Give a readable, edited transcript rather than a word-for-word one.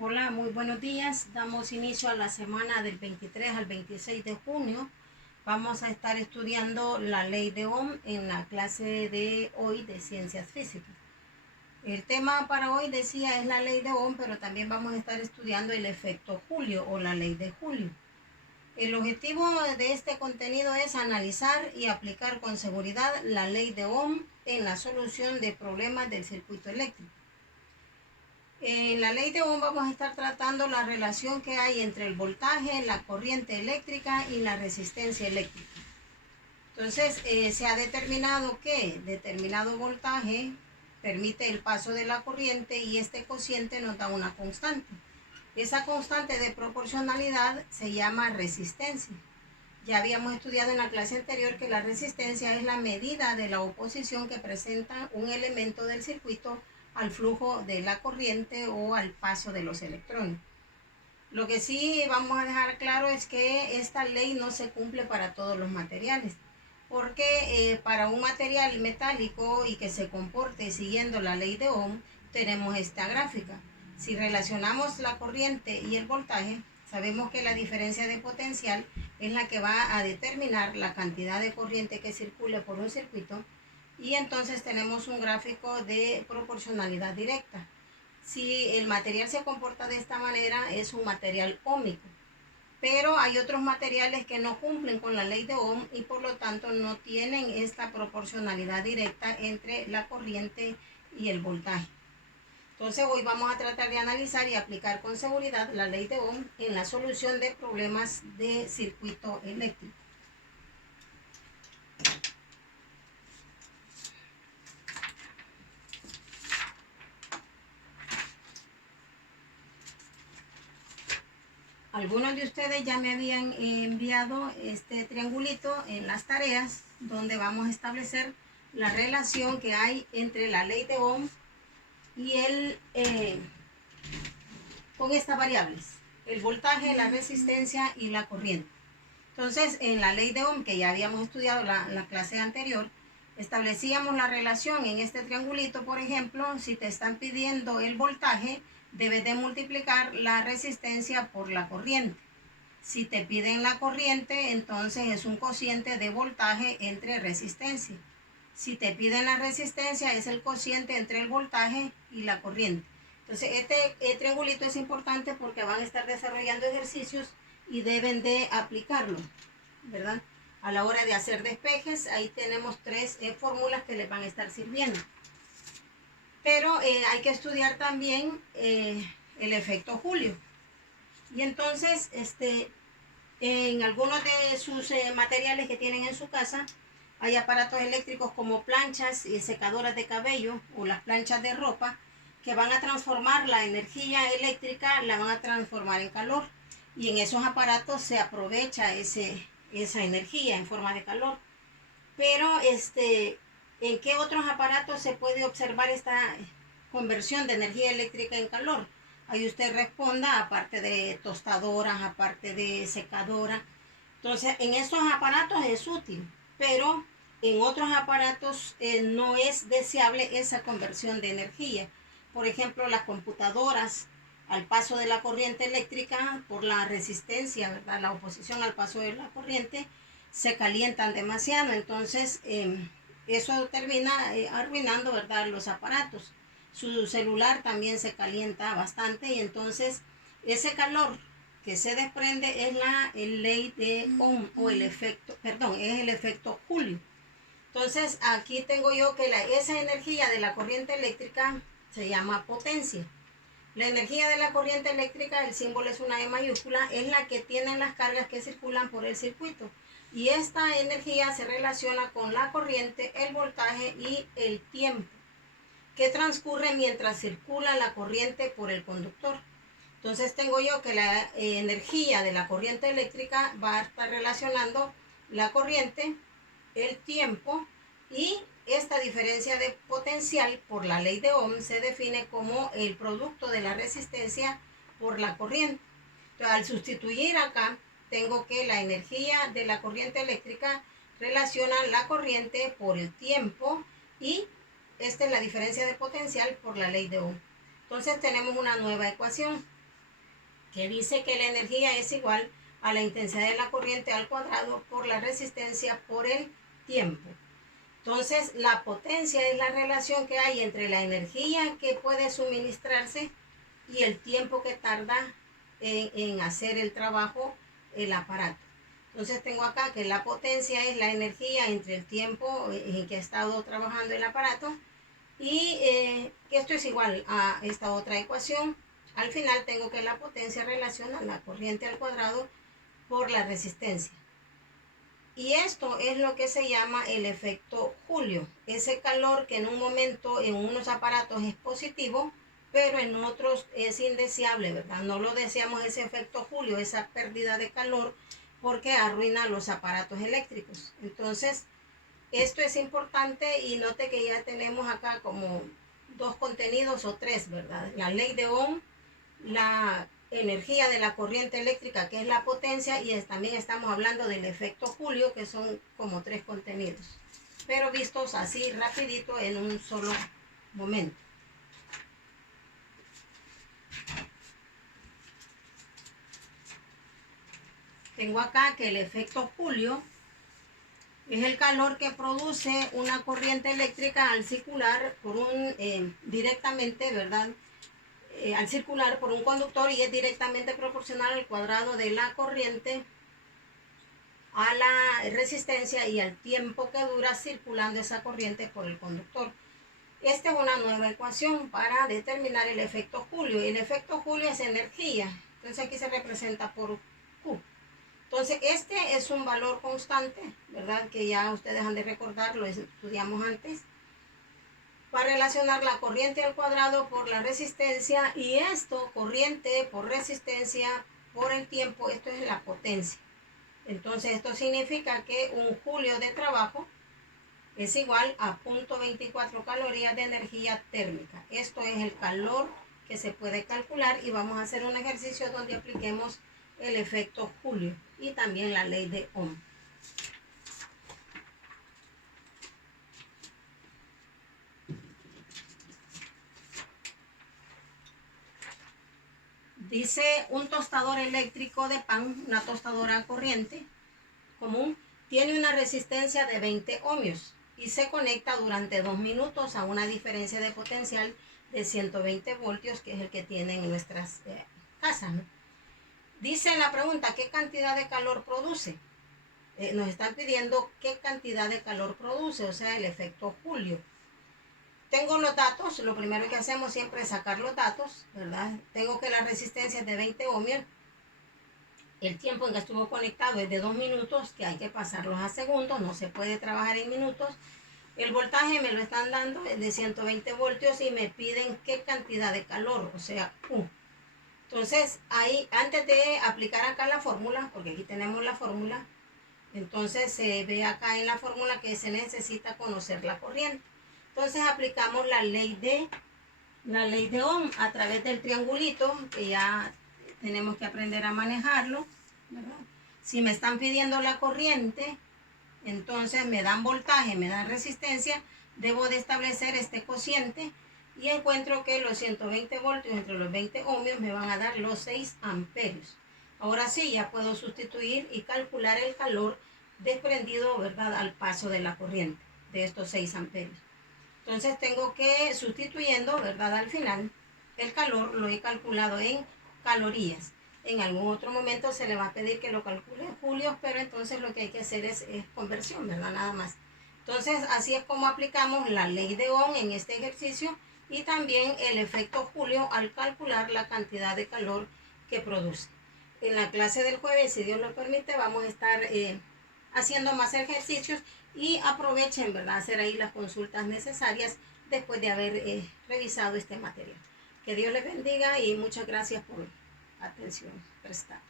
Hola, muy buenos días. Damos inicio a la semana del 23 al 26 de junio. Vamos a estar estudiando la ley de Ohm en la clase de hoy de ciencias físicas. El tema para hoy decía es la ley de Ohm, pero también vamos a estar estudiando el efecto Julio o la ley de Julio. El objetivo de este contenido es analizar y aplicar con seguridad la ley de Ohm en la solución de problemas del circuito eléctrico. En la ley de Ohm vamos a estar tratando la relación que hay entre el voltaje, la corriente eléctrica y la resistencia eléctrica. Entonces, se ha determinado que determinado voltaje permite el paso de la corriente y este cociente nos da una constante. Esa constante de proporcionalidad se llama resistencia. Ya habíamos estudiado en la clase anterior que la resistencia es la medida de la oposición que presenta un elemento del circuito al flujo de la corriente o al paso de los electrones. Lo que sí vamos a dejar claro es que esta ley no se cumple para todos los materiales, porque para un material metálico y que se comporte siguiendo la ley de Ohm, tenemos esta gráfica. Si relacionamos la corriente y el voltaje, sabemos que la diferencia de potencial es la que va a determinar la cantidad de corriente que circule por un circuito, y entonces tenemos un gráfico de proporcionalidad directa. Si el material se comporta de esta manera, es un material óhmico. Pero hay otros materiales que no cumplen con la ley de Ohm y por lo tanto no tienen esta proporcionalidad directa entre la corriente y el voltaje. Entonces hoy vamos a tratar de analizar y aplicar con seguridad la ley de Ohm en la solución de problemas de circuito eléctrico. Algunos de ustedes ya me habían enviado este triangulito en las tareas donde vamos a establecer la relación que hay entre la ley de Ohm y con estas variables, el voltaje, la resistencia y la corriente. Entonces, en la ley de Ohm, que ya habíamos estudiado la clase anterior, establecíamos la relación en este triangulito. Por ejemplo, si te están pidiendo el voltaje, debes de multiplicar la resistencia por la corriente. Si te piden la corriente, entonces es un cociente de voltaje entre resistencia. Si te piden la resistencia, es el cociente entre el voltaje y la corriente. Entonces, este triangulito es importante porque van a estar desarrollando ejercicios y deben de aplicarlo, ¿verdad? A la hora de hacer despejes, ahí tenemos tres fórmulas que les van a estar sirviendo. Pero hay que estudiar también el efecto Julio. Y entonces, en algunos de sus materiales que tienen en su casa, hay aparatos eléctricos como planchas y secadoras de cabello o las planchas de ropa que van a transformar la energía eléctrica, la van a transformar en calor. Y en esos aparatos se aprovecha esa energía en forma de calor. Pero ¿en qué otros aparatos se puede observar esta conversión de energía eléctrica en calor? Ahí usted responda, aparte de tostadoras, aparte de secadora. Entonces, en estos aparatos es útil, pero en otros aparatos no es deseable esa conversión de energía. Por ejemplo, las computadoras, al paso de la corriente eléctrica, por la resistencia, ¿verdad? La oposición al paso de la corriente, se calientan demasiado. Entonces, eso termina arruinando, ¿verdad?, los aparatos. Su celular también se calienta bastante y entonces ese calor que se desprende es la ley de Ohm o el efecto, perdón, es el efecto Julio. Entonces aquí tengo yo que esa energía de la corriente eléctrica se llama potencia. La energía de la corriente eléctrica, el símbolo es una E mayúscula, es la que tienen las cargas que circulan por el circuito. Y esta energía se relaciona con la corriente, el voltaje y el tiempo que transcurre mientras circula la corriente por el conductor. Entonces tengo yo que la energía de la corriente eléctrica va a estar relacionando la corriente, el tiempo y esta diferencia de potencial por la ley de Ohm se define como el producto de la resistencia por la corriente. Entonces, al sustituir acá, tengo que la energía de la corriente eléctrica relaciona la corriente por el tiempo y esta es la diferencia de potencial por la ley de Ohm. Entonces tenemos una nueva ecuación. que dice que la energía es igual a la intensidad de la corriente al cuadrado por la resistencia por el tiempo. Entonces, la potencia es la relación que hay entre la energía que puede suministrarse y el tiempo que tarda en hacer el trabajo el aparato. Entonces tengo acá que la potencia es la energía entre el tiempo en que ha estado trabajando el aparato y esto es igual a esta otra ecuación. Al final tengo que la potencia relaciona la corriente al cuadrado por la resistencia. Y esto es lo que se llama el efecto Joule. Ese calor que en un momento en unos aparatos es positivo, pero en otros es indeseable, ¿verdad? No lo deseamos ese efecto Joule, esa pérdida de calor, porque arruina los aparatos eléctricos. Entonces, esto es importante y note que ya tenemos acá como dos contenidos o tres, ¿verdad? La ley de Ohm, la energía de la corriente eléctrica, que es la potencia, y también estamos hablando del efecto Joule, que son como tres contenidos, pero vistos así rapidito en un solo momento. Tengo acá que el efecto Joule es el calor que produce una corriente eléctrica al circular por directamente, ¿verdad? Al circular por un conductor y es directamente proporcional al cuadrado de la corriente, a la resistencia y al tiempo que dura circulando esa corriente por el conductor. Esta es una nueva ecuación para determinar el efecto Joule. El efecto Joule es energía, entonces aquí se representa por Q. Entonces este es un valor constante, ¿verdad? Que ya ustedes han de recordar, lo estudiamos antes. Para relacionar la corriente al cuadrado por la resistencia y esto, corriente por resistencia por el tiempo, esto es la potencia. Entonces esto significa que un joule de trabajo es igual a 0.24 calorías de energía térmica. Esto es el calor que se puede calcular y vamos a hacer un ejercicio donde apliquemos el efecto Joule y también la ley de Ohm. Dice un tostador eléctrico de pan, una tostadora corriente común, tiene una resistencia de 20 ohmios y se conecta durante 2 minutos a una diferencia de potencial de 120 voltios, que es el que tienen nuestras casas, ¿no? Dice la pregunta, ¿qué cantidad de calor produce? Nos están pidiendo qué cantidad de calor produce, o sea, el efecto Joule. Tengo los datos, lo primero que hacemos siempre es sacar los datos, ¿verdad? Tengo que la resistencia es de 20 ohmios, el tiempo en que estuvo conectado es de 2 minutos, que hay que pasarlos a segundos, no se puede trabajar en minutos. El voltaje me lo están dando de 120 voltios y me piden qué cantidad de calor, o sea, Q. Entonces, ahí, antes de aplicar acá la fórmula, porque aquí tenemos la fórmula, entonces se ve acá en la fórmula que se necesita conocer la corriente. Entonces aplicamos la ley de Ohm a través del triangulito, que ya tenemos que aprender a manejarlo, ¿verdad? Si me están pidiendo la corriente, entonces me dan voltaje, me dan resistencia, debo de establecer este cociente y encuentro que los 120 voltios entre los 20 ohmios me van a dar los 6 amperios. Ahora sí, ya puedo sustituir y calcular el calor desprendido, ¿verdad?, al paso de la corriente de estos 6 amperios. Entonces tengo que, sustituyendo, ¿verdad?, al final, el calor lo he calculado en calorías. En algún otro momento se le va a pedir que lo calcule en julios, pero entonces lo que hay que hacer es conversión, ¿verdad?, nada más. Entonces así es como aplicamos la ley de Ohm en este ejercicio y también el efecto Joule al calcular la cantidad de calor que produce. En la clase del jueves, si Dios lo permite, vamos a estar haciendo más ejercicios y aprovechen, ¿verdad?, hacer ahí las consultas necesarias después de haber revisado este material. Que Dios les bendiga y muchas gracias por atención prestada.